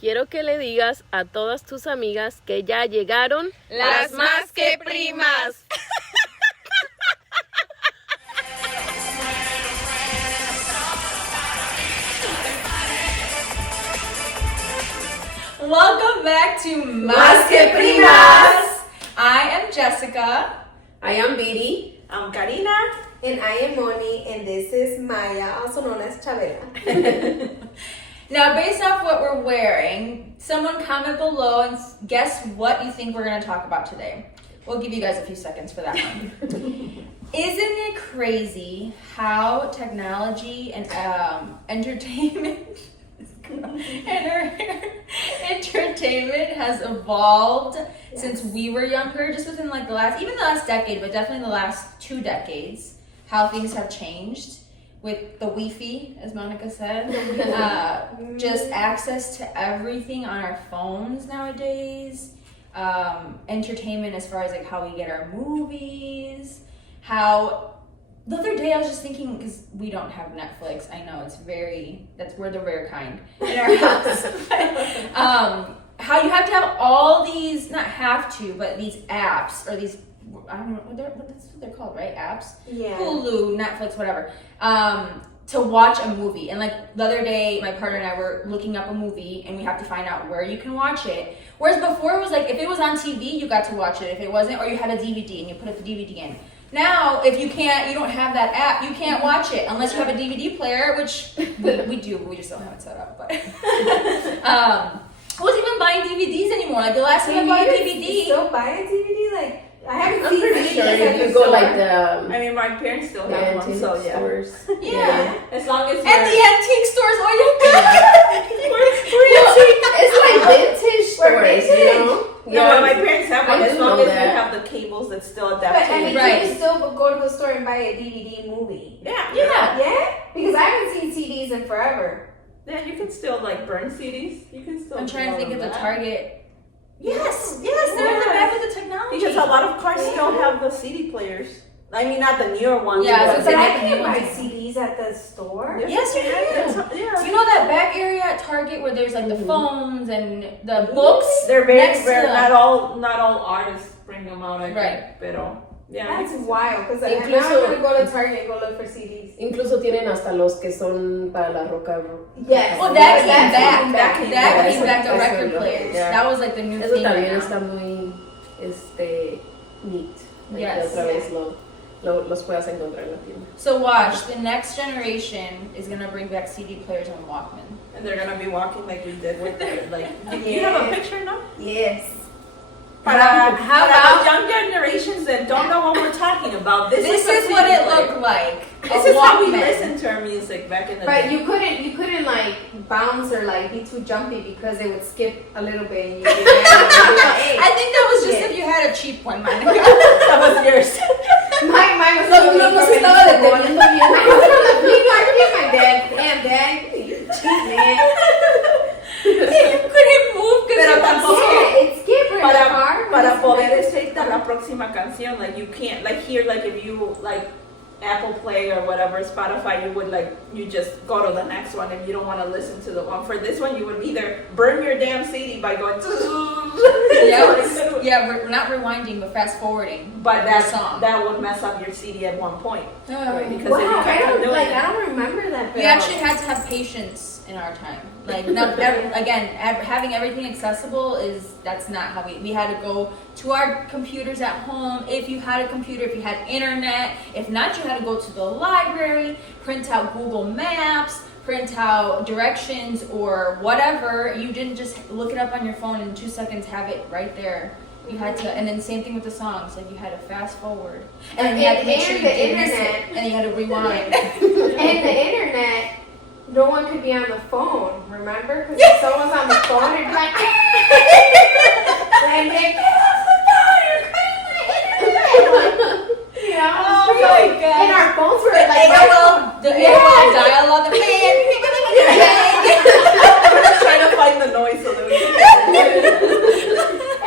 quiero que le digas a todas tus amigas que ya llegaron las más que primas. Welcome back to Más que Primas. I am Jessica. I am Viri. I'm Karina. And I am Moni, and this is Maya, also known as Chabela. Now, based off what we're wearing, someone comment below and guess what you think we're going to talk about today. We'll give you guys a few seconds for that one. Isn't it crazy how technology and entertainment has evolved since we were younger, just within like the last decade, but definitely the last 2 decades, how things have changed with the Wi-Fi, as Monica said, just access to everything on our phones nowadays, entertainment as far as like how we get our movies, how the other day I was just thinking, because we don't have Netflix, I know we're the rare kind in our house, but, how you have to have all these, not have to, but these apps, or these, I don't know, that's what they're called, right? Apps? Yeah. Hulu, Netflix, whatever. To watch a movie. And like the other day, my partner and I were looking up a movie and we have to find out where you can watch it. Whereas before it was like, if it was on TV, you got to watch it. If it wasn't, or you had a DVD and you put the DVD in. Now, if you don't have that app, you can't watch it unless you have a DVD player, which we do, but we just don't have it set up. But I wasn't even buying DVDs anymore. Like the last time I bought a DVD. You still buy a DVD? Like, I haven't I'm seen pretty DVDs sure at if you the go store. like the I mean, my parents still have one, so yeah. stores. Yeah. As long as At the antique stores, oh It's like vintage stores, vintage. you know? No, but my parents have one. I As do long know as that. you have the cables that still But adapt I to mean, it. Right. you can still go to the store and buy a DVD movie. Yeah. Yeah? Because I haven't seen CDs in forever. Yeah, you can still like burn CDs. You can still. I'm trying to think of the that. Target. Yes, they're in the back with the technology. Because a lot of cars still have the CD players. I mean, not the newer ones. Yeah, but so But I like the can't new buy ones. CDs at the store. Yes, you can. Yeah. You know that back area at Target where there's like the phones and the books? They're very next to rare. them. Not all artists bring them out. I Right. think, pero yeah. That's wild. Because now Incluso- I'm going to go to Target and go look for CDs. Incluso tienen hasta los que son para la roca. Yes. Well, that That's came back. came That back. came back to Eso record es lo- players. yeah. That was like the new Eso thing right también now. está muy, neat. Like, Yes. que otra vez los puedas encontrar en la tienda. So watch, the next generation is gonna bring back CD players on Walkman. And they're gonna be walking like we did with the like. You have a picture, no? Yes. Para about- the young generations that don't know what we're talking about, this This is is what it looked like. This a is how we Walkman. listened to our music back in the But day. you couldn't like bounce or like be too jumpy because it would skip a little bit. And you'd be like, I think that was just if you had a cheap one, man. That was yours. mine was No se estaba deteniendo bien. my dad. Damn, dad. Cheap, man. You couldn't move because Pero it was tampoco- Yeah, it's skipper in the car. Para poder aceptar la próxima canción, like you can't, like here, like if you like Apple Play or whatever, Spotify, you would like, you just go to the next one if you don't want to listen to the one. For this one, you would either burn your damn CD by going Yeah, we're not rewinding, but fast forwarding. but song. that would mess up your CD at one point. Right? Because if you Wow, kept on doing it. I don't remember that. We actually had to have patience in our time. Like, having everything accessible that's not how we had to go to our computers at home. If you had a computer, if you had internet, if not, you had to go to the library, print out Google Maps, print out directions or whatever. You didn't just look it up on your phone and in 2 seconds have it right there. You had to, and then same thing with the songs. Like you had to fast forward, and then you had to make sure you didn't miss it, and then you had to rewind. And the internet, no one could be on the phone, remember? Because if someone's on the phone, it'd be like, and they get off the phone, you're cutting my internet. You know? Oh my God. And our phones were The like, AOL dialogue. Trying to find the noise so that we can.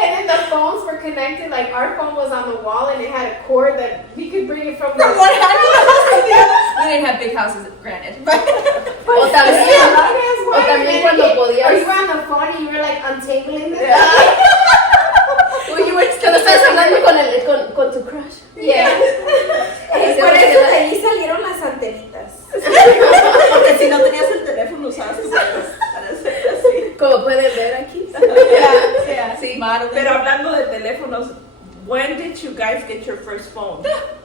and then the phones were connected, like our phone was on the wall and it had a cord that we could bring it from the From one hand to the other. We didn't have big houses, granted. O también cuando podías. Or you were on the phone and you remodeling. Pero hablando de teléfonos, when did you guys get your first phone? What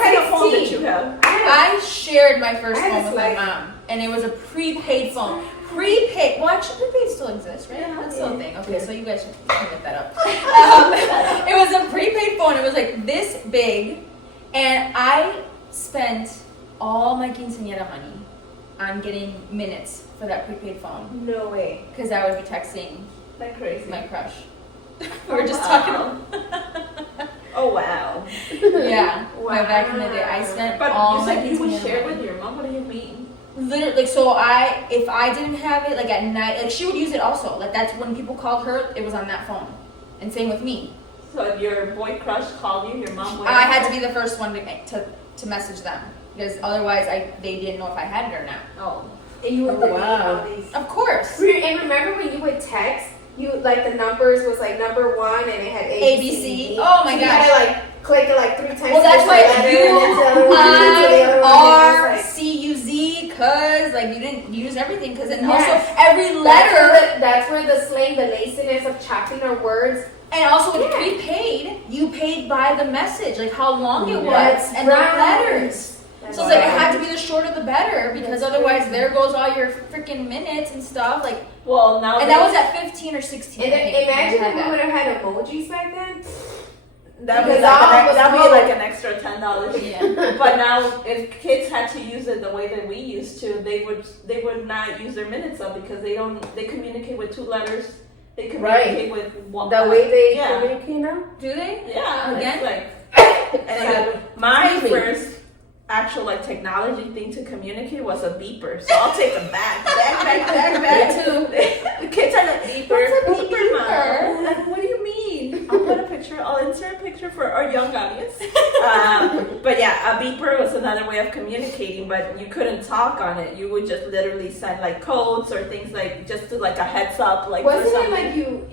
kind of phone did you have? I shared my first I had phone a with my Slide. mom, and it was a prepaid phone. Prepaid. Well, actually, prepaid still exists, right? Yeah. That's still a thing. Okay, Yeah. so you guys should look that up. It was a prepaid phone. It was like this big, and I spent all my quinceañera money on getting minutes for that prepaid phone No way. because I would be texting That's crazy. my crush. We were just talking. Oh wow. Yeah, my back in the day, I spent But all you my said you would quinceañera share money. with your mom. What do you mean? Literally, like, so if I didn't have it, like, at night, like, she would use it also. Like, that's when people called her, it was on that phone. And same with me. So if your boy crush called you, your mom would. I had to be the first one to message them. Because otherwise, they didn't know if I had it or not. Oh. And you would delete wow. all these. Of course. And remember when you would text, you like the numbers was like number 1 and it had A, B, C, D. Oh my So you gosh. had to like click it like 3 times. Well, that's to why get the letter, and then to the other one, and then to the other one, and then it's like- R-C-U-Z, cause, like, you didn't use everything. Cause, and Yes. also, every letter, That's where the slang, the laziness of chopping our words. and also with Yeah. prepaid, you paid by the message, like how long it was, That's and the right. letters. That's So it's like it right. had to be the shorter the better, because That's otherwise crazy. there goes all your freaking minutes and stuff. Like, Well, now. and that was at 15 or 16. And I think, then imagine when I if we had would that. have had emojis back then. That'd be because like all was that'd be code. like an extra $10. Yeah. But now, if kids had to use it the way that we used to, they would not use their minutes up because they communicate with 2 letters. They communicate with one. The way they Yeah. communicate now? Do they? Yeah. Again? It's like, and my Excuse me. first actual like technology thing to communicate was a beeper. So I'll take them back too. The kids are like, beeper, What's a beeper, mom. beeper? Like, what do you mean? I'll put a picture. I'll insert a picture for our young audience. But yeah, a beeper was another way of communicating, but you couldn't talk on it. You would just literally send like codes or things like just to like a heads up, like for Wasn't it something. like you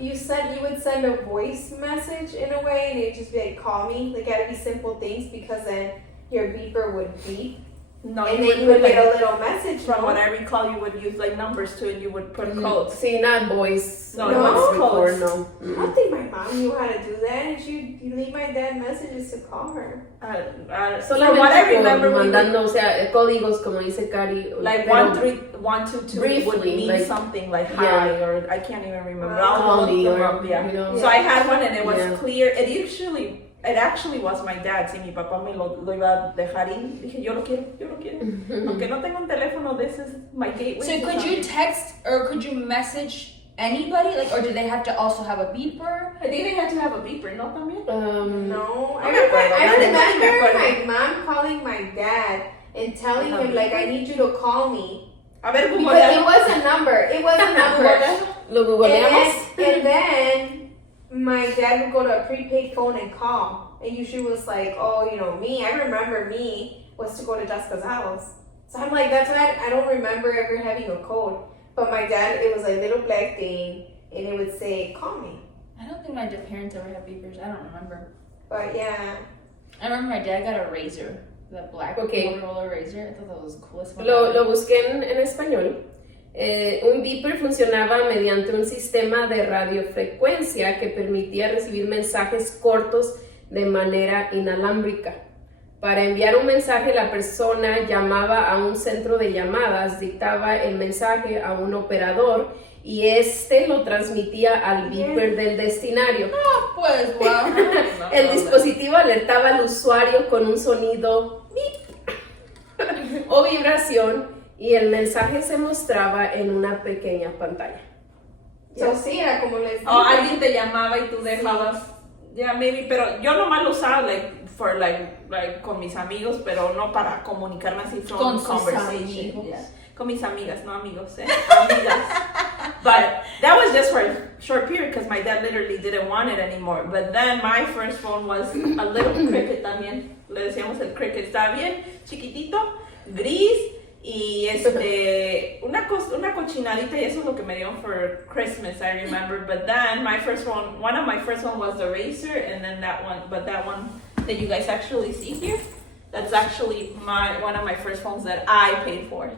would send a voice message in a way and it'd just be like call me? Like it had to be simple things because then your beeper would beep No, and you then you would would put, get like, a little message from no? what I recall, you would use like numbers too, and you would put codes. See, not voice. No, it was before, codes. no. I don't think my mom knew how to do that. And you leave my dad messages to call her. From what I remember, we would, mandando, o sea, códigos, como dice Cari. like pero 132 briefly, would mean like- something like Yeah. hi, or I can't even remember. Wow. I'll Call me, look them or, up, yeah. you know. So I had one and it was Yeah. clear. It actually was my dad. Si mi papá me lo iba a dejar ir, dije yo lo quiero. Aunque no tengo un teléfono, this is my gateway. So to could you something. text or could you message anybody? Like, or do they have to also have a beeper? I think they had to have a beeper, ¿no? También. No, I me acuerdo. I Me remember acuerdo. my mom calling my dad and telling him like I need you to call me A ver, because Google. it was a number. It was a number. ¿Lo googleamos? And then my dad would go to a prepaid phone and call. And usually was like, oh, me. I remember me was to go to Jessica's house. So I'm like, that's why I don't remember ever having a code. But my dad, it was a little black thing, and it would say, call me. I don't think my parents ever had beepers. I don't remember. But yeah. I remember my dad got a razor, the black Okay. Motorola razor. I thought that was the coolest one. Lo busqué en español. Un beeper funcionaba mediante un sistema de radiofrecuencia que permitía recibir mensajes cortos de manera inalámbrica. Para enviar un mensaje, la persona llamaba a un centro de llamadas, dictaba el mensaje a un operador y este lo transmitía al beeper del destinario. Pues, wow. El dispositivo alertaba al usuario con un sonido beep o vibración y el mensaje se mostraba en una pequeña pantalla. So, sí, era como les O alguien te llamaba y tú dejabas. Yeah, maybe, pero yo nomás lo usaba for con mis amigos, pero no para comunicarme así from Con sus conversation. amigos. Yeah. Con mis amigas, no amigos, amigas. But that was just for a short period because my dad literally didn't want it anymore. But then my first phone was a little cricket también. Le decíamos el cricket. Estaba bien chiquitito, gris. Y una cochinadita, y eso es lo que me dieron for Christmas, I remember. But then one of my first one was the Razer, and then that one that you guys actually see here, that's actually one of my first phones that I paid for.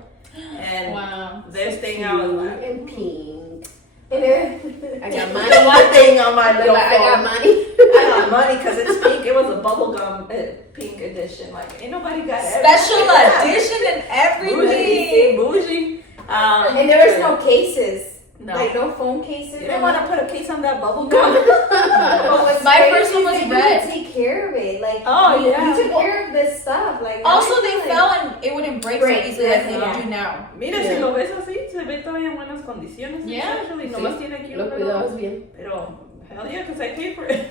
And Wow. this thing I was like, And pink. And then, I got The money. one thing on my little I got phone. money. I got money because it's pink. It was a bubblegum pink edition. Like, ain't nobody got Special everything. edition and everything. Bougie. and there was no cases. No. Like no phone cases. You didn't want to put a case on that bubble gum. My first one was You red. could take care of it. Like, Oh, you yeah. took care of this stuff. Like, Also, now they it's fell and it wouldn't break so Break, easily like they yeah. do now. Mira, si lo ves así, se ve todavía en buenas condiciones. Yeah. Actually, nomás tiene aquí Lo un cuidabas bien. Pero, hell yeah, because I paid for it.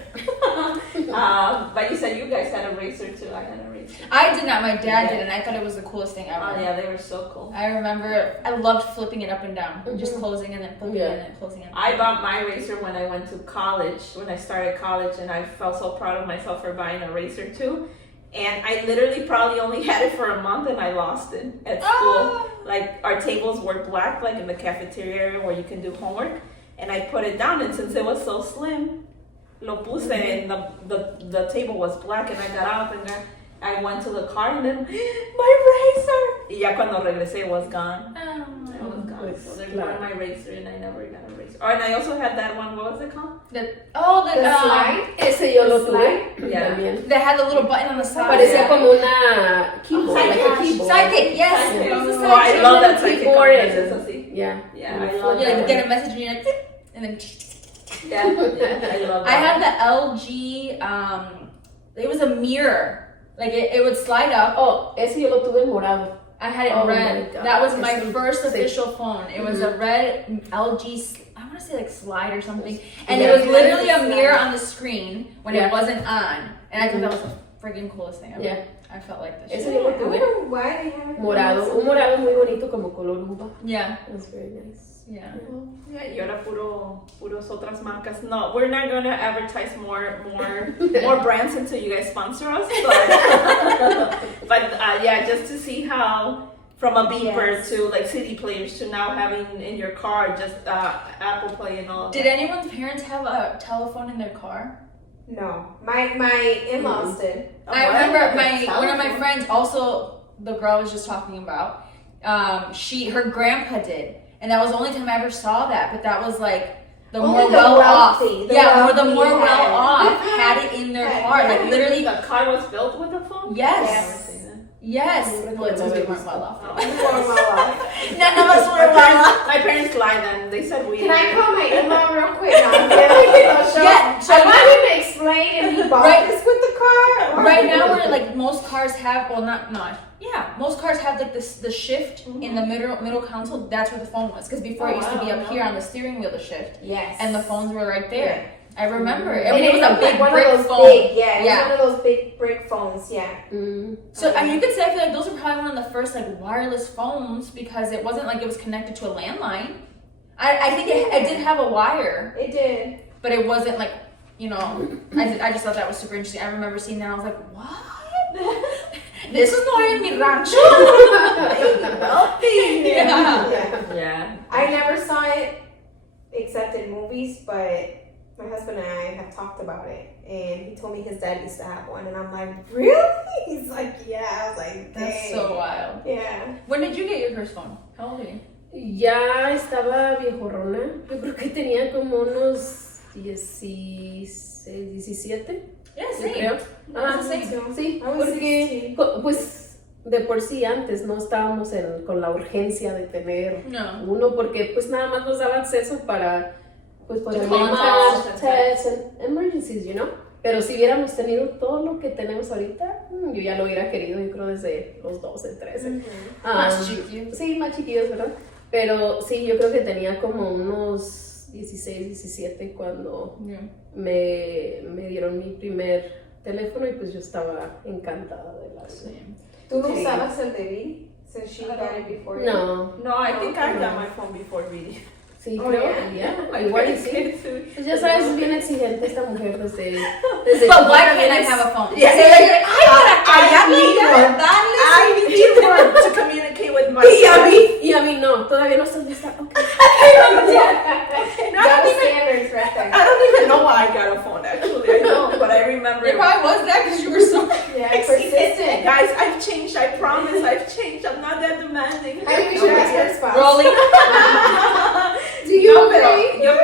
But you said you guys had a racer too. I had a racer. I did not. My dad did, and I thought it was the coolest thing ever. Oh, yeah, they were so cool. I remember I loved flipping it up and down, just closing and then flipping Yeah. it and then closing it. I bought my racer when I went to college, when I started college, and I felt so proud of myself for buying a racer too. And I literally probably only had it for a month and I lost it at school. Like, our tables were black, like in the cafeteria area where you can do homework. And I put it down, and since it was so slim, lo puse, and the table was black, and I got up and I went to the car, and then, my razor! Y ya cuando regresé, it was gone. It was gone. So there's one my razor, and I never got a razor. Oh, and I also had that one, what was it called? the slide. Ese yo lo tuve. Slide? Yeah. También. That had the little button on the side. Parecía como una keyboard. Sidekick. Like a keyboard. Sidekick, yes. Sidekick. It was a Oh, I sidekick. love that sidekick Keyboard and- combination, así. Yeah. Yeah, I love You that. like get a message and you're like, "Tick," and then. Yeah, I love that. I had the LG. It was a mirror. Like it would slide up. Oh, ese yo lo tuve en morado. I had it Oh my red. God. That was my It's first sick. official phone. It was a red LG. I want to say like slide or something. And Yeah. it was literally a mirror on the screen when Yeah. it wasn't on. And I think that was the friggin' coolest thing ever. Yeah. I felt like this. Ese Shit. yo lo I tuve. wonder why they have Morado. Un morado muy bonito como color uva. Yeah. It was very nice. Yeah. Yeah, y ahora puros otras marcas. No, we're not gonna advertise more brands until you guys sponsor us. But yeah, just to see how from a beeper to like CD players to now having in your car just Apple Play and all. Did anyone's parents have a telephone in their car? No, my in-laws did. I remember one of my friends, also the girl I was just talking about. Her grandpa did, and that was the only time I ever saw that. But that was like the Only more the well off, wealthy, the yeah, or the wealthy more had well it. off had it in their car, like literally. The car was built with a phone? Yes, I've never seen that. yes. Yeah. Well, it's because we weren't well off. Oh. More well off. None of us My were well off. parents lied and they said we. Can I call my in-law real quick? No, I'm kidding. Yeah, I want him to explain if he bought Right. this with the car. or- Right now, we're like most cars have, well, not. Yeah, most cars have like this the shift in the middle console. That's where the phone was, because before it used to be up here on the steering wheel, the shift, Yes. and the phones were right there. I remember. I And mean, it was a big one brick of those phone. big, yeah, Yeah. it was one of those big brick phones, yeah. Mm. So I mean, you could say I feel like those are probably one of the first like wireless phones, because it wasn't like it was connected to a landline. I think it did have a wire, It did. but it wasn't like, you know. I just thought that was super interesting. I remember seeing that. I was like, what? This is not in mi rancho. Yeah. Yeah. Yeah. I never saw it except in movies, but my husband and I have talked about it, and he told me his dad used to have one, and I'm like, really? He's like, yeah. I was like, dang. That's so wild. Yeah. When did you get your first phone? How old are you? Ya estaba viejorrona. Yo creo que tenía como unos 16, 17. Yeah, Yo same. creo. Ah, Ah, same. sí, I was porque 16. pues de por sí antes no estábamos con la urgencia de tener No. uno, porque pues nada más nos daba acceso para pues para Contacts llamar, texts and emergencies, you know. Pero si hubiéramos tenido todo lo que tenemos ahorita, yo ya lo hubiera querido, yo creo desde los 12, 13. Más chiquillos. Sí, más chiquillos, ¿verdad? Pero sí, yo creo que tenía como unos 16, 17 cuando Yeah. me dieron mi primer teléfono y pues yo estaba encantada de la vida. ¿Tú no Sí. usabas el de Vidi? Since she got it before you? No, No, I think I got my phone before reading. sí, Oh, creo, yeah? ya, igual y sí. Pues ya sabes, es bien exigente esta mujer desde But why chiquita, can't I vienes- have a phone? Yeah. I need one to communicate with my Y a mí no, todavía no estás lista. Okay. Double standards right there. I don't even know why I got a phone actually. I don't, but I remember. It probably was that because you were so. Yeah, persistent. Guys, I've changed. I promise, I've changed. I'm not that demanding. I think we should ask her spouse. Rolling. Do you No, pero agree? yo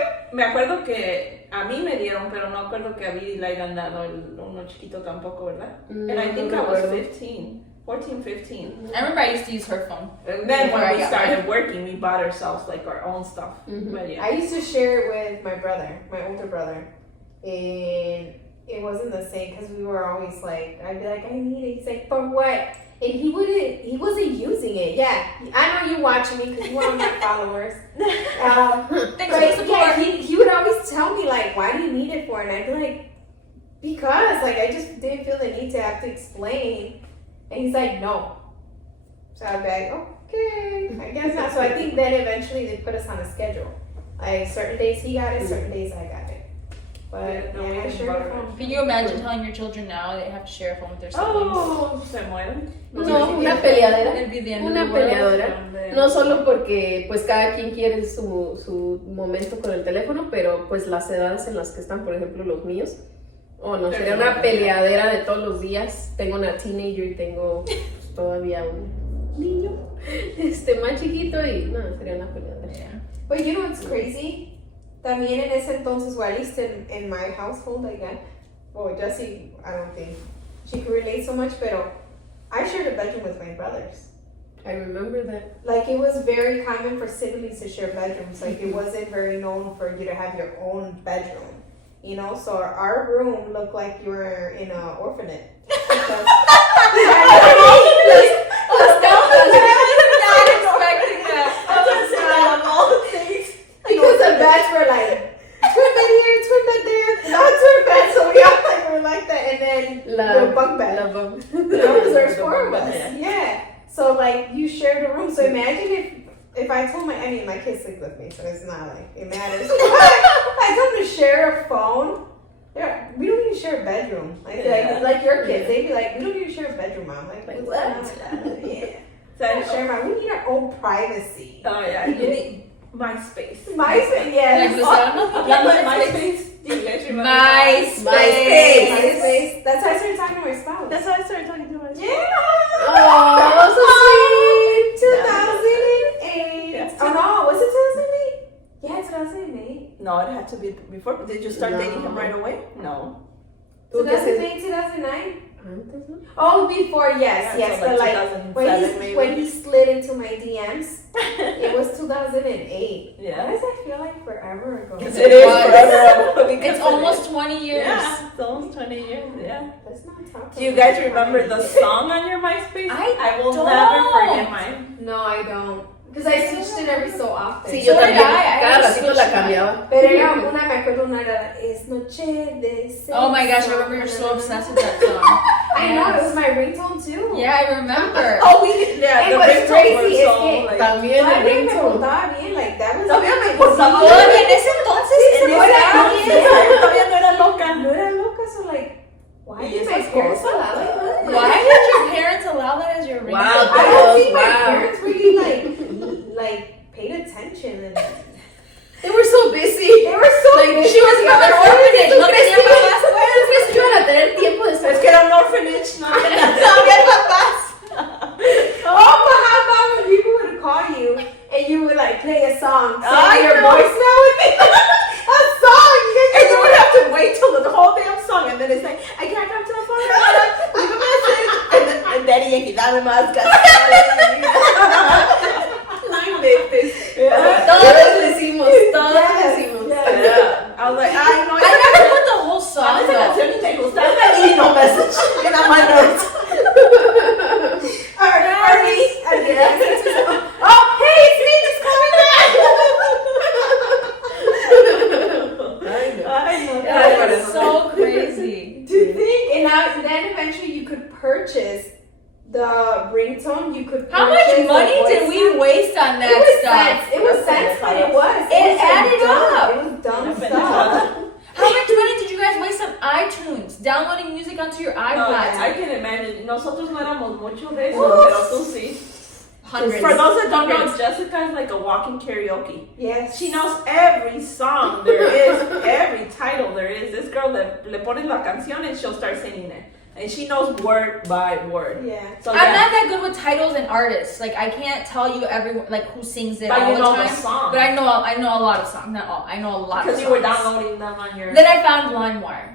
recuerdo que a Vidi le hayan dado uno chiquito tampoco, ¿verdad? No, And I think no I was recuerdo. 14, 15. I remember I used to use her phone. And then Before when I we got started mine. working, we bought ourselves like our own stuff. But yeah. I used to share it with my brother, my older brother, and it wasn't the same because we were always like, I'd be like, I need it. He's like, for what? And he wasn't using it. Yeah, I know you watching me because you are my followers. Thanks for the But support. yeah, he would always tell me like, why do you need it for? And I'd be like, because like I just didn't feel the need to have to explain. And he's like, no. So I'd be like, okay, I guess not. So I think then eventually they put us on a schedule. Like certain days he got it, certain days I got it. But No, we yeah, I didn't sure borrow don't. Can you imagine telling your children now they have to share a phone with their siblings? Oh, se mueren. No, una peleadera. It'd be the end Una of the world. peleadora. No solo porque pues cada quien quiere su momento con el teléfono, pero pues las edades en las que están, por ejemplo, los míos. Oh, no, sería una peleadera de todos los días. Tengo una teenager y tengo pues, todavía un niño más chiquito y no, sería una peleadera. But you know what's crazy? También en ese entonces, well, at least in my household again, well, Jessie, I don't think she could relate so much, but I shared a bedroom with my brothers. I remember that. Like, it was very common for siblings to share bedrooms. Like, it wasn't very known for you to have your own bedroom. You know, so our room looked like you were in an orphanage. Because the beds were like twin bed here, twin bed there, not twin bed, so we all like were like that, and then the bunk bed. Because there's four of us. Yeah. So like you shared a room. So imagine if I told my kids sleep with me, so it's not like it matters. I told them to share a phone. Yeah, we don't even share a bedroom. Like your kids, they'd be like, we don't even share a bedroom, Mom. Like what's going on with that? Yeah. So, We need our own privacy. oh yeah, you need MySpace. MySpace, yes. Hablando de MySpace, do you guys remember? MySpace. MySpace. That's how I started talking to my spouse. That's how I started talking to myself. Yeah. Oh, so sweet. 2008. Yeah. Oh no, was it 2008? Yeah, 2008. No, it had to be before. Did you start dating him right away? No. 2008, 2009? Oh, before, yes, Yeah, yes. so But like like 2007 when he slid into my DMs, it was 2008. Yeah. Why does that feel like forever ago? Because it is forever. It's almost 20 years. Yeah, it's almost 20 years. Yeah. Let's not talk Do you about guys it. remember the song on your MySpace? I will don't. never forget mine. No, I don't. Because I switched it every so often. Sí, So yo did también. I Cada just ratito la switched mine. cambiaba. Pero era una, me acuerdo una era, es noche de sexo. Oh my gosh, I remember you're so obsessed with that song. I know, it was my ringtone too. Yeah, I remember. Oh, we yeah, It the was ringtones crazy, were es so que like. También el Todavía me ringtone. portaba bien, like that was. Todavía me Sí, portaba Good, bien. en ese entonces, Sí, en se ese podía año. bien. Todavía no era loca. No era loca, so like, why Y did esas my parents cosas. allow it? Why did your parents allow that as your ringtone? Wow. I don't think my Wow. parents really like paid attention and They were so busy. they were so Like, busy. she was in an orphanage. No tenía papás. ¿Tú crees que iban a tener tiempo de estar? Es que era un orphanage, no. Todavía papás. Oh, but how about when people would call you and you would like play a song, send I your know. voicemail with me? A song, And you would have to wait till the whole damn song, and then it's like, I can't come to the phone right now. Leave a message. And Daddy Yankee, dame más gas. Todos lo hicimos, todos lo Yes, hicimos. Yeah. I was like, ay, no, I never put the whole a song esa though. canción ni me gusta. Y no message. Get on my nerves. Arby. Oh, hey, it's me, just coming back. Ay, no. That is so crazy. To think, and then eventually you could purchase the ringtone. You could. How much purchase the money did we voicemail. waste on It that was stuff? cents. It was cents, but it was. It was, like, added dumb. up. It was dumb Yeah, stuff. How much money did you guys waste on iTunes? Downloading music onto your No, iPad? I can imagine. Nosotros no éramos mucho de eso, pero tú sí. Hundreds. For those that don't know, Hundreds. Jessica is like a walking karaoke. Yes. She knows every song there is, every title there is. This girl le pones la canción and she'll start singing it. And she knows word by word. Yeah. So I'm not that good with titles and artists. Like I can't tell you who sings it but all you know the the time. song. But I know a lot of songs. Not all. I know a lot of songs. Because you were downloading them on your... Then I found LimeWire.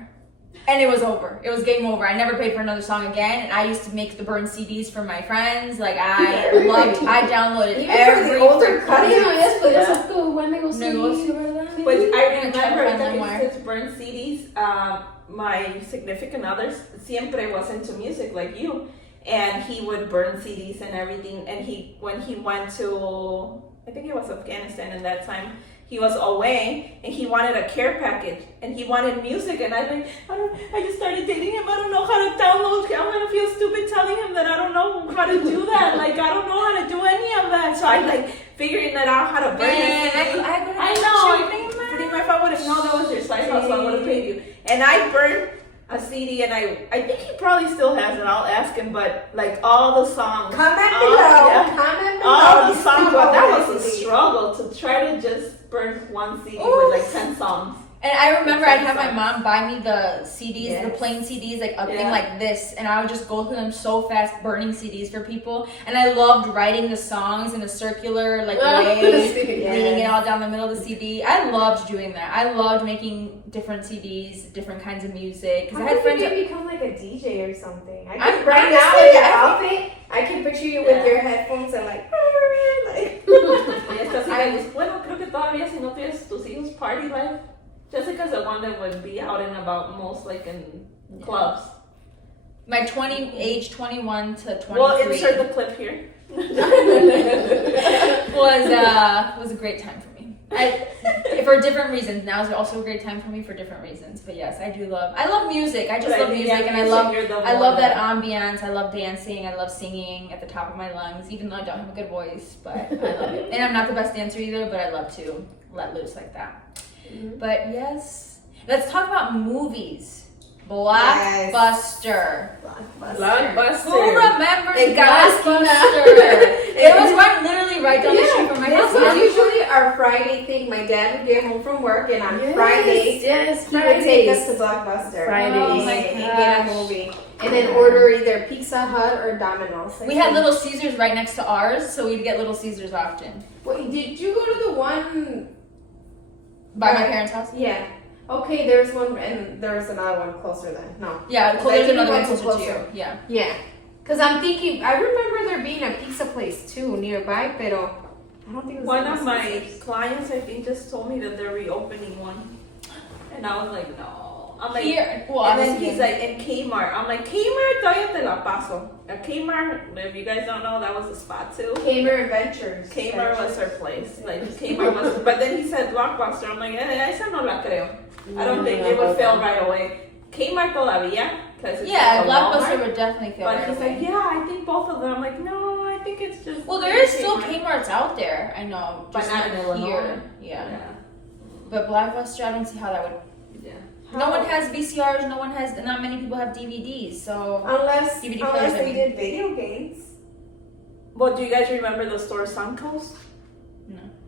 And it was over. It was game over. I never paid for another song again. And I used to make the burn CDs for my friends. Like I downloaded Even every for the older freaking- cuts. Negocio, ¿verdad? But I I'm gonna try to remember find that LimeWire. he says burn CDs. My significant other siempre was into music like you, and he would burn CDs and everything. And when he went to, I think it was Afghanistan in that time, he was away and he wanted a care package and he wanted music. And I just started dating him. I don't know how to download. I'm gonna feel stupid telling him that I don't know how to do that. Like I don't know how to do any of that. So I figuring that out how to burn it. I know. Pretty much if I would have known that was your side hustle, I would have paid you. And I burned a CD, and I think he probably still has it. I'll ask him, but like all the songs. Comment below. Comment below. All the songs, but that was a struggle to try to just burn one CD with like 10 songs. And I remember I'd have my mom buy me the CDs, the Yes. plain CDs, like a thing Yeah. like this, and I would just go through them so fast, burning CDs for people. And I loved writing the songs in a circular way, leading it all down the middle of the CD. I loved doing that. I loved making different CDs, different kinds of music. Because How I had did friends. you become like a DJ or something? I I'm could right now honestly, with your I outfit, I can picture you with your headphones and like. Y esta sí, bueno, creo que todavía si no tienes tus hijos party life, Jessica's the one that would be out and about most, like in clubs. My age 21 to 23 We'll insert the clip here. was a great time for me. For different reasons. Now is also a great time for me for different reasons. But yes, I love music. I just love music, and I love that ambiance. I love dancing. I love singing at the top of my lungs, even though I don't have a good voice. But I love it. And I'm not the best dancer either, but I love to let loose like that. Mm-hmm. But yes, let's talk about movies. Blockbuster. Who remembers En cada esquina. Blockbuster? It was literally right down the street from my house. This was usually our Friday thing. My dad would get home from work, and on Fridays, he would take us to Blockbuster. Oh my and get a gosh. movie. And then order either Pizza Hut or Domino's. We had Little Caesars right next to ours, so we'd get Little Caesars often. Wait, did you go to the one By my parents' house? Yeah. Okay, there's one, and there's another one closer then. No. Yeah, I there's think another we one went closer to you. closer. Yeah. Yeah. Because I'm thinking, I remember there being a pizza place too nearby, pero I don't think it was One Little of my Caesars. clients, I think, just told me that they're reopening one. And I was like, no. I'm like, Here, well, and then obviously- he's like, in Kmart. I'm like, Kmart, todavía te la paso. Kmart, if you guys don't know, that was a spot too. Kmart Adventures. Kmart was her place. Like, Kmart was, but then he said Blockbuster. I'm like, esa no la creo. I don't think it would fail right away. Kmart todavía. Cause it's Yeah, like a Blockbuster Walmart. would definitely feel But right he's away. like, yeah, I think both of them. I'm like, no, I think it's just. Well, there is still Kmart's out there. I know, But just not in Illinois. here. Yeah. Yeah. But Blockbuster, I don't see how that would. Yeah. No one has VCRs. Not many people have DVDs. So Unless DVD unless players, I they mean. did video games. Well, do you guys remember the store Suncoast?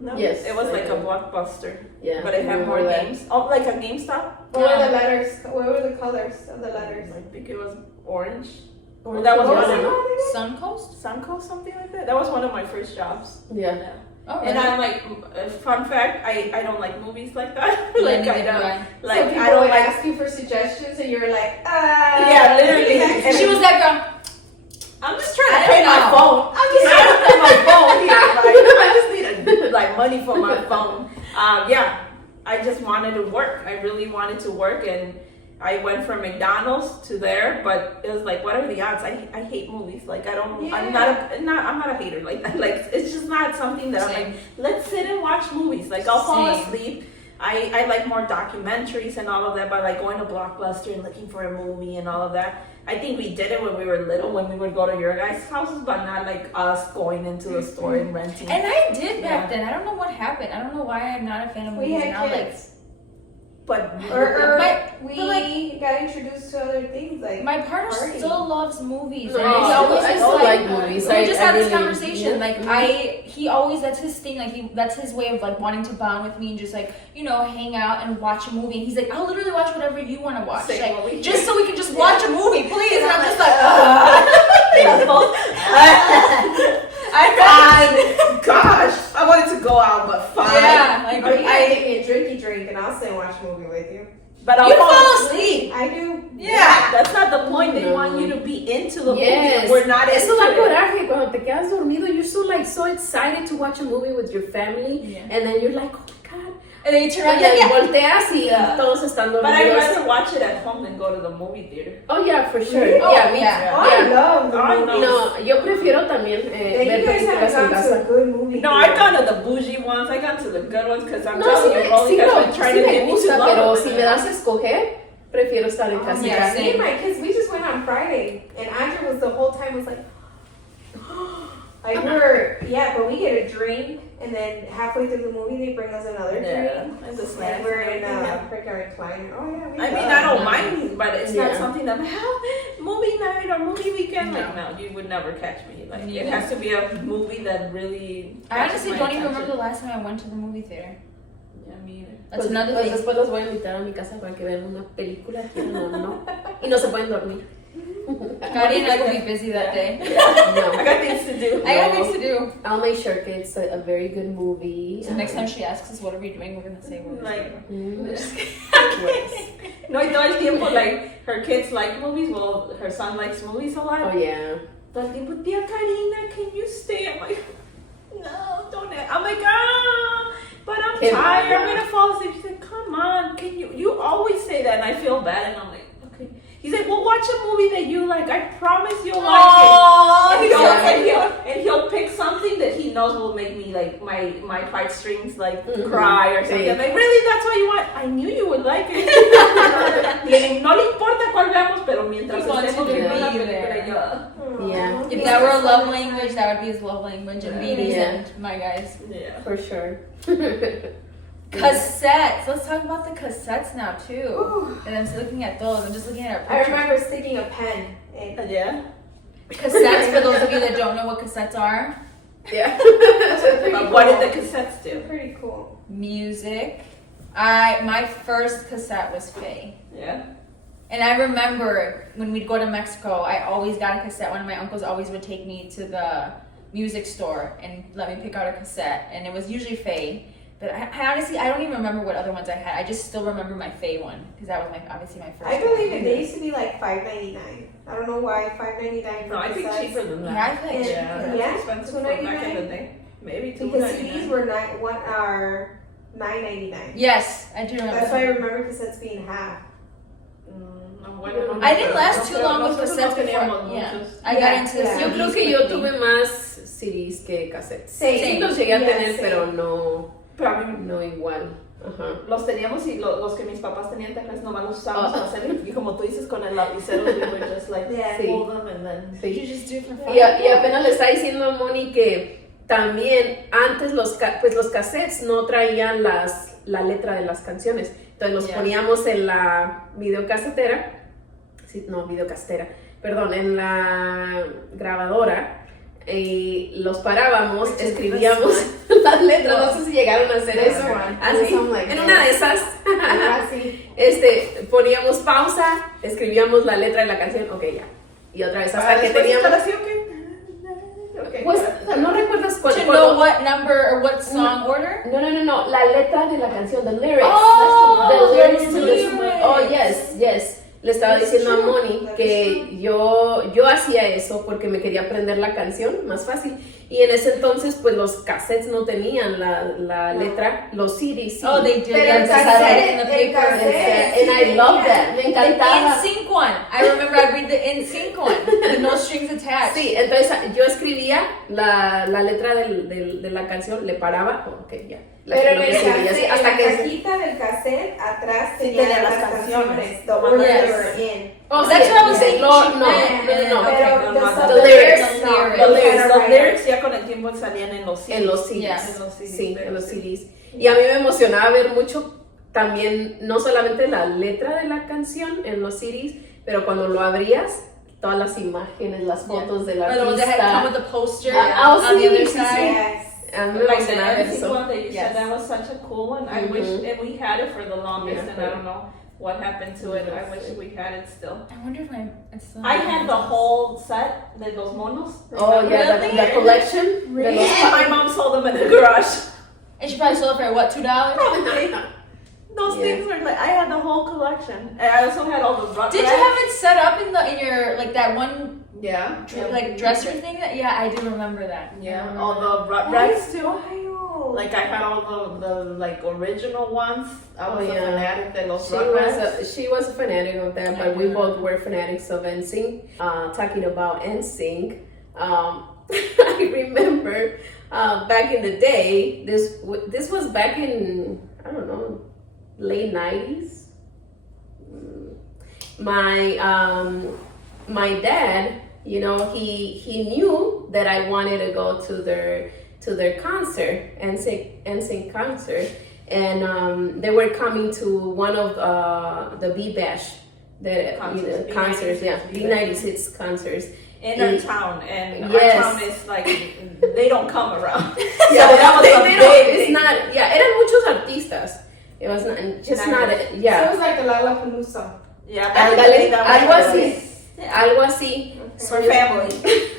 No. Yes, It was I like a do. Blockbuster, Yeah. but it had more remember that. games. Oh, like a GameStop. What were the letters? What were the colors of the letters? I think it was orange. Well, that was What one was of it them. called again? Suncoast. Suncoast, something like that. That was one of my first jobs. Yeah. Oh, And really? I'm like, fun fact, I don't like movies like that. Yeah, like neither I do don't, I. like So people I don't would like. ask you for suggestions, and you were like, Yeah, literally. And She was that girl. I'm just trying I to pay don't my know. phone. I'm just trying to pay my phone here. Like, I just need like money for my phone. Yeah, I just wanted to work. I really wanted to work, and I went from McDonald's to there. But it was like, what are the odds? I hate movies. Like I don't. I'm not a hater like that. Like it's just not something that I'm Same. like. Let's sit and watch movies. Like I'll fall Same. asleep. I like more documentaries and all of that, but like going to Blockbuster and looking for a movie and all of that. I think we did it when we were little, when we would go to your guys' houses, but not like us going into the store and renting. And I did back then. I don't know what happened. I don't know why I'm not a fan of We movies had now. kids. But we like- got introduced to other things like My partner party. still loves movies. No, and he's always I just don't like, like movies. we just I had this really- conversation. Like Mhm. he always, that's his thing. Like that's his way of like wanting to bond with me and just like, you know, hang out and watch a movie. And he's like, I'll literally watch whatever you want to watch. Say Like, what we just so we can just watch a movie, please. And I'm just like, gosh, I wanted to go out, but fine. yeah, like Or you I, can get me a drinky drink and I'll sit and watch a movie with you. But I'll you fall asleep. I do. Yeah. That's not the point. They No. want you to be into the Yes. movie. We're not Eso into da it. coraje cuando te quedas dormido. You're so excited to watch a movie with your family, Yeah. and then you're like, oh my god. And then you turn around, And then yeah. volteas y Yeah. todos están But I'd dormidos. rather watch it at home than go to the movie theater. Oh yeah, for sure. Really? Yeah, me yeah. Oh, I yeah. love the I movies. know. No, yo prefiero también Yeah, ver you guys películas haven't en gone to a casa. good movie. No, I've gone to the bougie ones. I gone to the good ones because I'm No, telling sí you, Rolly has been trying to me get me to gusta, love pero it. si me das a escoger, prefiero estar en Oh, casita. yeah. Me and my kids, we just went on Friday, and Andrew was the whole time was like, like but we get a drink, and then halfway through the movie they bring us another Yeah, drink, it's a snack. and we're in a freaking recliner. Oh yeah, we I mean, love I don't it. mind, but it's not Yeah. something that movie night or movie weekend. Like, no, you would never catch me. Like, it has to be a movie that really. I honestly catches my don't even attention. remember the last time I went to the movie theater. Yeah, me either. That's Pues, another pues thing. después los voy a invitar a mi casa para que vean una película. No. Y no se pueden dormir. Scotty and I will be busy that day. No. I got things to do. I got things to do. I'll make sure que it's a very good movie. So next time she asks us what are we doing, we're gonna say we're Like, Yes. no, y todo el tiempo, like, her kids like movies. Well, her son likes movies a lot. Oh yeah. Todo el tiempo, Tia Karina, can you stay? I'm like, no, don't. I'm like, ah, but I'm Qué tired. I'm mala. gonna fall asleep. She's like, come on, can you? You always say that, and I feel bad. And I'm like, okay. He's like, well, watch a movie that you like. I promise you'll like it. And he'll pick something that he knows will make me like my heartstrings like cry or something. Sí. I'm like, really? That's what you want? I knew you would like it. No le importa cuál veamos, pero mientras He wants estemos you to viendo la be película, there. yo, Yeah. If that were a love language, that would be his love language. And meetings Yeah. and my guys. yeah. For sure. Cassettes. Let's talk about the cassettes now too. Ooh. And I'm just looking at those. I'm just looking at our I pictures. remember sticking a pen in. Yeah. Cassettes, for those of you that don't know what cassettes are, Yeah. But what did the cassettes do? Pretty cool. music. My first cassette was Faye. Yeah. And I remember when we'd go to Mexico, I always got a cassette. One of my uncles always would take me to the music store and let me pick out a cassette. And it was usually Faye. But I honestly, I don't even remember what other ones I had. I just still remember my Faye one because that was obviously my first I one. believe it. They used to be like $5.99. I don't know why $5.99 for No, I think cassettes. cheaper than Yeah, that. I think Yeah, cheaper. Yeah? that's expensive for back in $2.99? the day. Maybe Because $2.99. CDs were $9.99. Yes, I do remember. That's why I remember cassettes being half. No, bueno, no I didn't me last acuerdo. too long with Nosotros cassettes no teníamos before. Yeah, muchos. I got Yeah, into the yeah. Yo CDs creo que yo quickly. tuve más CDs que cassettes. Same. Sí los llegué a Yeah, tener, same. pero no, Pero a mí no igual. Ajá. los teníamos y los que mis papás tenían tal vez nomás los usábamos para hacer. Y como tú dices, con el lapicero, we were just like, Yeah. hold them and then. Sí. You just do it for fun. Y apenas le está diciendo a Moni que también antes los cassettes no traían la letra de las canciones. Entonces los Yeah. poníamos en la videocasetera, perdón, en la grabadora y los parábamos, Which is escribíamos las letras. No sé si llegaron a hacer eso. Así, Something like en that. una de esas, Así. poníamos pausa, escribíamos la letra de la canción, ok, ya. Y otra vez hasta que Después teníamos... estar así, ok. Okay. Pues, ¿no recuerdas To cuando... know what number or what song order? No, la letra de la canción, the lyrics. Oh, the lyrics to the this. lyrics. Oh, yes. Le estaba That's diciendo a true. Moni That que is yo hacía eso porque me quería aprender la canción más fácil. Y en ese entonces, pues los cassettes no tenían la letra, los CDs sí. Oh, they did. Pero Yeah, el because I read it in cassette, the el paper. cassette. And I love that. Me The encantaba. NSYNC one. I remember I'd read the NSYNC one. The no strings attached. Sí, entonces yo escribía la letra de la canción, le paraba, ok, ya. La Pero en lo que el sigue, y así, cassette, hasta en que... la cajita del cassette, atrás Sí, tenía tenía las las canciones. canciones. The one Yes. that they were in. Oh, That's sí, what I was saying. No, She no. meant. Pero no, the no, stuff the that lyrics, no, no, the lyrics. Los lyrics ya con el tiempo salían en los CDs. En los CDs. Yes. En los CDs, Sí, pero en los sí. CDs. Y a mí me emocionaba ver mucho también no solamente la letra de la canción en los CDs, pero cuando lo abrías, todas las imágenes, las fotos del Or the ones that had artista. come with the poster Ah, on the other sí, sí, side. Yes. A mí me Like the emocionaba ver empty eso. one that you Yes. said, that was such a cool one. I wish and we had it for the longest, Yeah. and I don't know what happened to it. I wish we had it still. I wonder if it's still. I had the whole set de los monos. Oh, yeah, Really? the collection. De los And my mom sold them in the garage. And she probably sold it for what, $2? Probably. Those Yeah. things were like, I had the whole collection. And I also had all the Rugrats. Did you have it set up in your like that one Yeah. like dresser thing? Yeah, I do remember that. Yeah, I all remember the Rugrats too. Wild. Like I had all the like original ones. I was Oh, a yeah. fanatic de los She Rugrats. was a fanatic of that, but we both were fanatics of NSYNC. Talking about NSYNC, I remember back in the day. This was back in, I don't know, late 90s. My dad, you know, he knew that I wanted to go to their concert, NSYNC concert, and they were coming to one of the B-Bash concerts, yeah, B96 concerts. In our town, and Yes. our town is like they don't come around. Yeah, So that was a they big don't, it's thing. not, yeah, eran muchos artistas. It was not, just Not not, good. So it yeah. was like a Lollapalooza. Yeah, back in the day, Ándale, that was algo what it así, was. algo así. For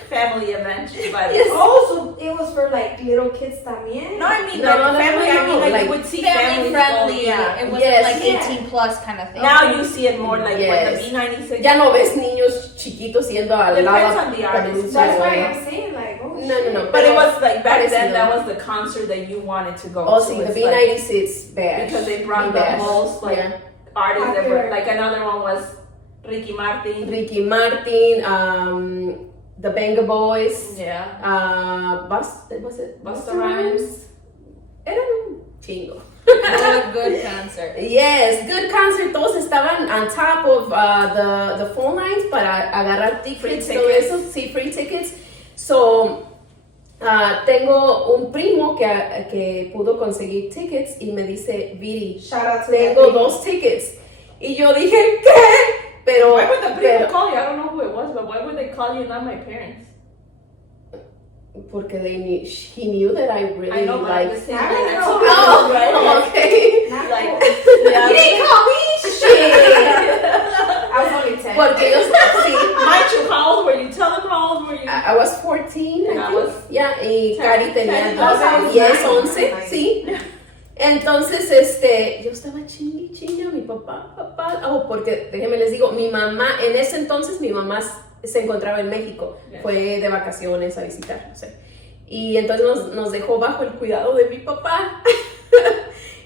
family event. But Yes. Oh, so it was for like little kids también. no, I mean No, like no, no, family. no, I mean no, like, like you would see Family families friendly. Go, yeah. It wasn't Yes. like Yeah. 18 plus kind of thing. Now you see it more like Yes. with the B96. Ya no ves niños chiquitos yendo al Depends on the artist. That's why I'm saying like, oh No. But it was like back Parecido. then that was the concert that you wanted to go Oh, to. sí, the It's like- B96 bash. because they brought B-Bash. the most like Yeah. artists that were Popular. like another one was Ricky Martin. Ricky Martin, the Venga Boys, Yeah. was it Busta Rhymes. Eran un chingo. Good concert. Yes, good concert. Todos estaban on top of the phone lines para agarrar tickets, todo tickets. eso, sí, free tickets. So, tengo un primo que pudo conseguir tickets y me dice, Viri, shout out to tengo that 2 tickets. Y yo dije, ¿qué? Pero, Why would the people pero call you? I don't know who it was, but why would they call you, not my parents? porque he knew that I really I know, but I'm liked. just saying, I like, don't that's know. how it is, right? Oh, okay. Not Like, cool. yeah. You didn't call me shit. I was only 10. Porque yo sí. Mind you, how old were you? Tell them how old were you. I was 14, And I I think. was Yeah, y 10, Cari tenía 10, 10, 9. 11, sí. Entonces, yo estaba chinga, mi papá, porque déjenme les digo, mi mamá, en ese entonces mi mamá se encontraba en México, Yes. fue de vacaciones a visitar, no sé. Y entonces nos dejó bajo el cuidado de mi papá.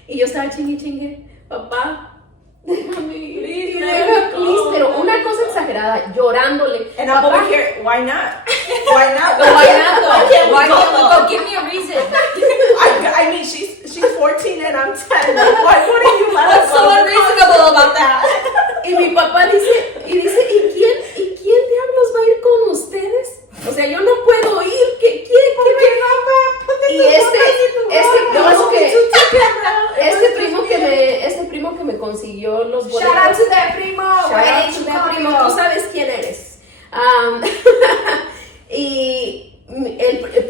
Y yo estaba chingue, papá, déjame ir, Please, please, pero una cosa exagerada, llorándole. And I'm Papá, over here, why not? Why not? Why not though? Why can't we Why go can't we though? go? Give me a reason. I mean, she's 14 and I'm 10. Why wouldn't you let us What's so go? unreasonable about that? Y mi papá dice, ¿y quién diablos va a ir con ustedes? O sea, yo no puedo ir, ¿quién? Y este primo que me consiguió los boletos. Shout out to that primo. Shout Why out didn't to you that call primo, me? tú sabes quién eres. Y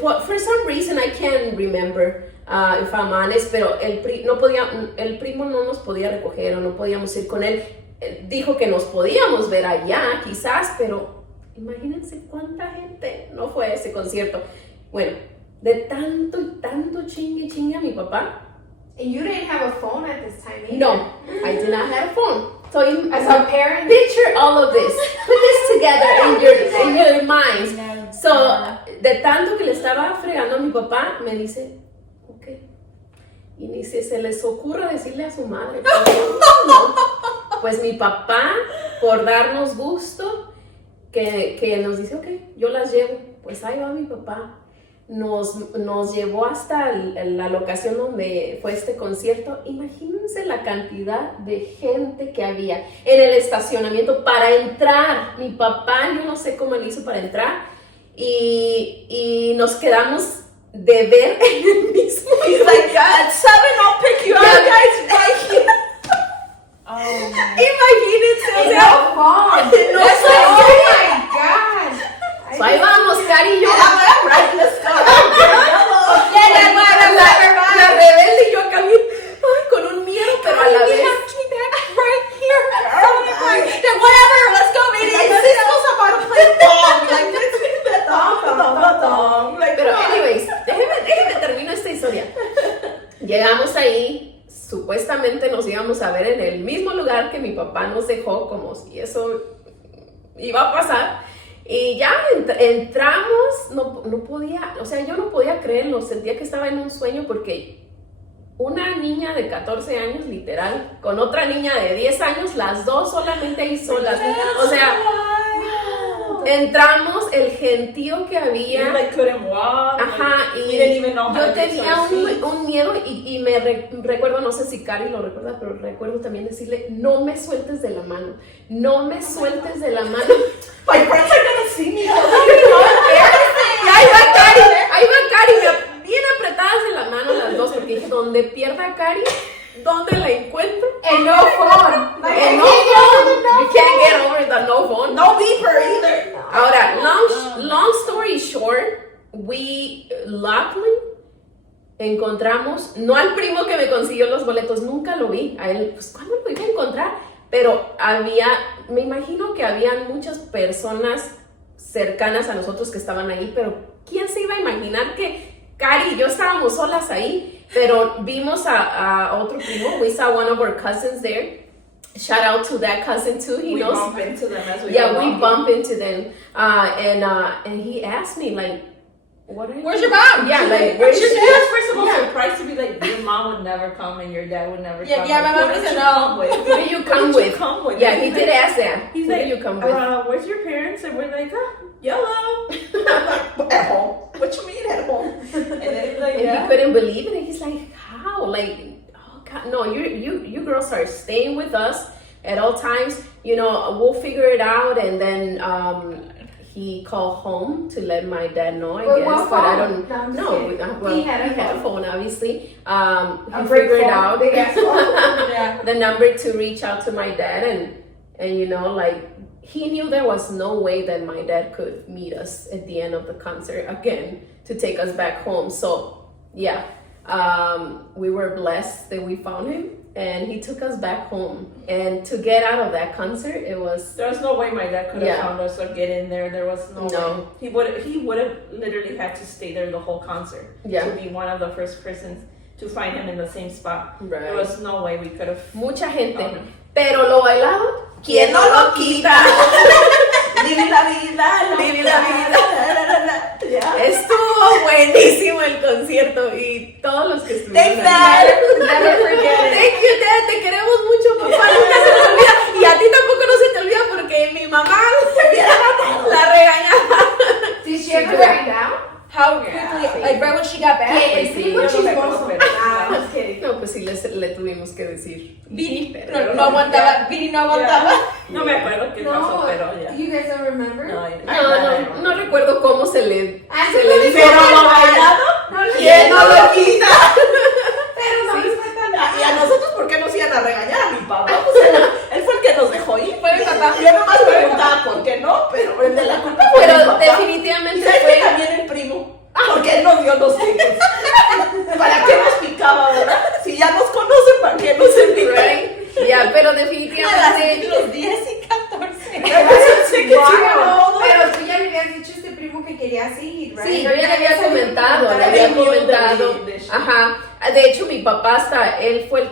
for some reason I can't remember if I'm honest, pero el primo no nos podía recoger o no podíamos ir con él. Dijo que nos podíamos ver allá, quizás, pero imagínense cuánta gente no fue a ese concierto. Bueno, de tanto y tanto chingue a mi papá. And you didn't have a phone at this time either. No, I did not have a phone. So As a parent, picture all of this. Put this together in your minds. So, de tanto que le estaba fregando a mi papá, me dice, ok. Y ni se les ocurra decirle a su madre. No. Pues mi papá, por darnos gusto, que nos dice, ok, yo las llevo. Pues ahí va mi papá. Nos llevó hasta la locación donde fue este concierto. Imagínense la cantidad de gente que había en el estacionamiento para entrar. Mi papá, yo no sé cómo le hizo para entrar. Y nos quedamos de ver en el mismo. He's like, at 7, I'll pick you up, guys, right here. Llegamos ahí, supuestamente nos íbamos a ver en el mismo lugar que mi papá nos dejó, como si eso iba a pasar. Y ya entramos, no podía, o sea, yo no podía creerlo, sentía que estaba en un sueño porque una niña de 14 años, literal, con otra niña de 10 años, las dos solamente ahí solas. O sea, entramos, el gentío que había. You like couldn't walk. Ajá, like, y you didn't even know how yo to get tenía to your seat. un miedo y me recuerdo, no sé si Cari lo recuerda, pero recuerdo también decirle, no me sueltes de la mano, no me sueltes de la mano. My friends are gonna see me. Y ahí va Cari, bien apretadas de la mano las dos, porque dije, donde pierda a Cari, ¿dónde la encuentro? And no phone. And no phone. You can't get over the no phone. No beeper either. Ahora, long story short, we luckily encontramos, no al primo que me consiguió los boletos, nunca lo vi, a él, pues ¿cuándo lo iba a encontrar? Pero me imagino que habían muchas personas cercanas a nosotros que estaban ahí, pero ¿quién se iba a imaginar que Cari y yo estábamos solas ahí? Pero vimos a otro primo, we saw one of our cousins there. Shout out to that cousin too. He We knows. bump into them as we Yeah, go we walking. bump into them. And he asked me like, "What are you?" Where's your mom? Yeah, like But where's you your was first of all Yeah. surprised to be like, your mom would never come and your dad would never Yeah, come. yeah, my Like, mom who did doesn't you know. come with? Who do you come Who did you with? come with? Yeah, And he he's did like- ask that. He's Who like, do you come with? Where's your parents? And we're like, YOLO. I'm like, at home. What you mean at home? And then he's like, And yeah. he couldn't believe it. And he's like, "How? Like, oh God, no! You girls are staying with us at all times. You know, we'll figure it out." And then he called home to let my dad know, I With guess, what but I phone? don't No, I'm just know. kidding. Well, He had a phone, obviously. A He brick figured phone, out big ass phone. Yeah. the number to reach out to my dad, and you know, like, he knew there was no way that my dad could meet us at the end of the concert again to take us back home. So yeah, we were blessed that we found him, and he took us back home. And to get out of that concert, it was There was no way my dad could have Yeah. found us or get in there. There was no No. way. He would have literally had to stay there the whole concert Yeah. to be one of the first persons to find him in the same spot. Right. There was no way we could have. mucha gente. found him. Pero lo bailado, ¿Quién no lo quita? Vive la vida, Vive la vida. Yeah. Estuvo buenísimo el concierto y todos los que estuvieron Thank ahí. Dad. Never forget it. Thank you, Dad, te queremos mucho, papá, nunca se te olvida. Y a ti tampoco no se te olvida porque mi mamá la regañaba. Did she ever write down? How quickly, like right when she got back. Yeah, like, sí, yo no me chismoso. acuerdo, pero- Nah, just kidding. No, pues sí, le tuvimos que decir. Vini Pero no aguantaba. Vini no aguantaba. No me acuerdo qué pasó, No, pero ya. you guys don't remember? No recuerdo cómo se le dijo. Pero lo bailado, No les ¿quién no lo quita? Pero no les fue tan Y a nosotros, ¿por qué nos iban a regañar? A mi papá, pues él fue el que nos dejó ir. Fue mi papá. Yo nomás preguntaba por qué no, pero el de la culpa fue mi Pero papá. definitivamente ¿Y sabes fue. que también el primo? Porque él nos dio los tickets. ¿Para qué nos picaba, verdad? Si ya nos conocen, ¿para qué nos invitaron? Right? Ya, pero definitivamente. Los 10 y 14. Pero tú ya le habías dicho a este primo que querías ir, right? Sí, yo ya le había comentado, Ajá. De hecho, mi papá él fue el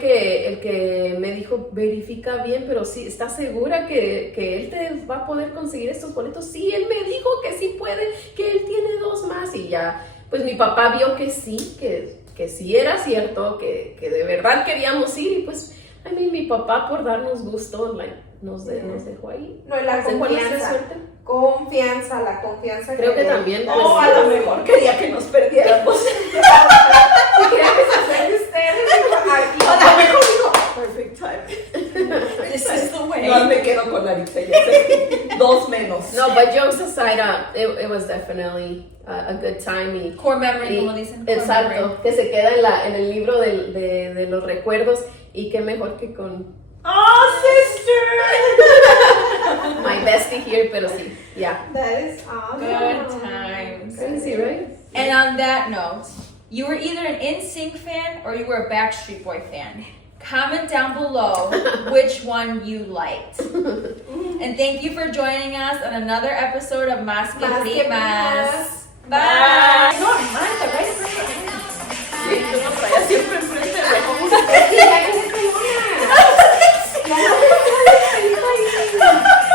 que me dijo, verifica bien, pero sí, ¿estás segura que él te va a poder conseguir estos boletos? Sí, él me dijo que sí puede, que él tiene 2 más y ya. Pues mi papá vio que sí, que sí era cierto, que de verdad queríamos ir y pues, mi papá por darnos gusto, nos dejó ahí. No, y la ¿Se fue nuestra confianza. suerte? La confianza. Creo que también. No, pues, a lo mejor quería que nos perdiéramos. A lo mejor dijo, perfect time. This is the way. No me quedo con la lista, ya sé. 2 menos. No, but jokes aside, it was definitely a good time. Y, Core memory, y- como dicen. Core memory. exacto, que se queda en el libro de los recuerdos y qué mejor que con Oh, sister! my bestie here, pero sí, yeah. That is awesome. Good times. Crazy, right? And on that note, you were either an NSYNC fan or you were a Backstreet Boy fan. Comment down below which one you liked. And thank you for joining us on another episode of Más que Más que Primas. Primas.